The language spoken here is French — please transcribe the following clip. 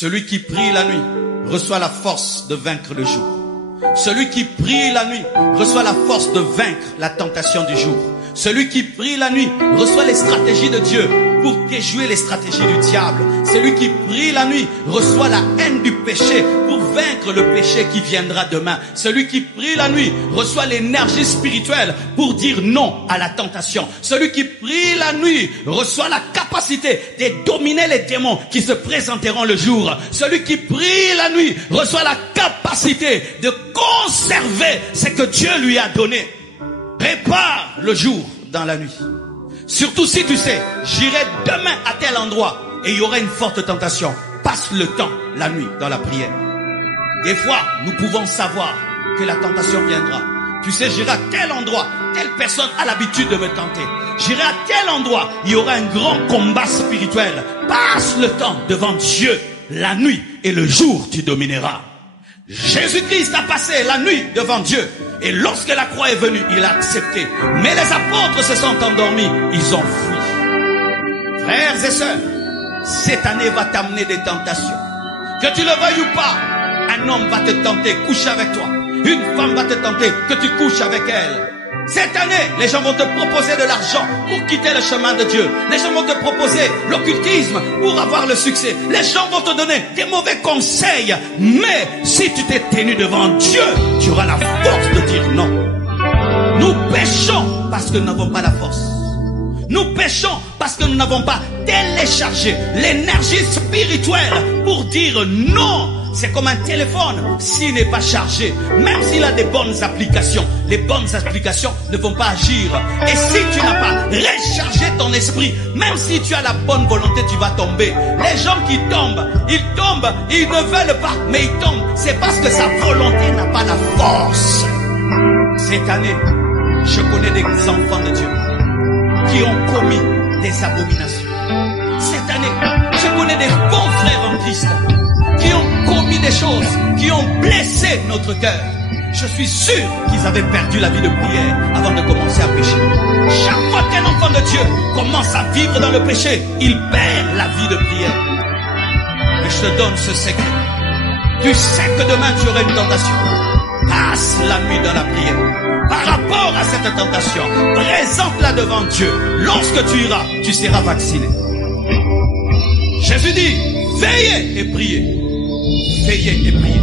Celui qui prie la nuit reçoit la force de vaincre le jour. Celui qui prie la nuit reçoit la force de vaincre la tentation du jour. Celui qui prie la nuit reçoit les stratégies de Dieu pour déjouer les stratégies du diable. Celui qui prie la nuit reçoit la haine du péché pour vaincre le péché qui viendra demain. Celui qui prie la nuit reçoit l'énergie spirituelle pour dire non à la tentation. Celui qui prie la nuit reçoit la capacité de dominer les démons qui se présenteront le jour. Celui qui prie la nuit reçoit la capacité de conserver ce que Dieu lui a donné. Prépare le jour dans la nuit. Surtout si tu sais, j'irai demain à tel endroit et il y aura une forte tentation. Passe le temps, la nuit, dans la prière. Des fois, nous pouvons savoir que la tentation viendra. Tu sais, j'irai à tel endroit, telle personne a l'habitude de me tenter. J'irai à tel endroit, il y aura un grand combat spirituel. Passe le temps devant Dieu, la nuit et le jour tu domineras. Jésus-Christ a passé la nuit devant Dieu. Et lorsque la croix est venue, il a accepté. Mais les apôtres se sont endormis. Ils ont fui. Frères et sœurs, cette année va t'amener des tentations. Que tu le veuilles ou pas, un homme va te tenter, coucher avec toi. Une femme va te tenter, que tu couches avec elle. Cette année, les gens vont te proposer de l'argent pour quitter le chemin de Dieu. Les gens vont te proposer l'occultisme pour avoir le succès. Les gens vont te donner des mauvais conseils. Mais si tu t'es tenu devant Dieu, tu auras la force de dire non. Nous péchons parce que nous n'avons pas la force. Nous péchons parce que nous n'avons pas téléchargé l'énergie spirituelle pour dire non. C'est comme un téléphone, s'il n'est pas chargé, même s'il a des bonnes applications, les bonnes applications ne vont pas agir. Et si tu n'as pas rechargé ton esprit, même si tu as la bonne volonté, tu vas tomber. Les gens qui tombent, ils ne veulent pas, mais ils tombent. C'est parce que sa volonté n'a pas la force. Cette année, je connais des enfants de Dieu qui ont commis des abominations. Cette année, je connais des bons frères en Christ qui ont commis des choses, qui ont blessé notre cœur. Je suis sûr qu'ils avaient perdu la vie de prière avant de commencer à pécher. Chaque fois qu'un enfant de Dieu commence à vivre dans le péché, il perd la vie de prière. Mais je te donne ce secret. Tu sais que demain tu auras une tentation. Passe la nuit dans la prière. Par rapport à cette tentation, présente-la devant Dieu. Lorsque tu iras, tu seras vacciné. Jésus dit, veillez et priez. Veillez et priez.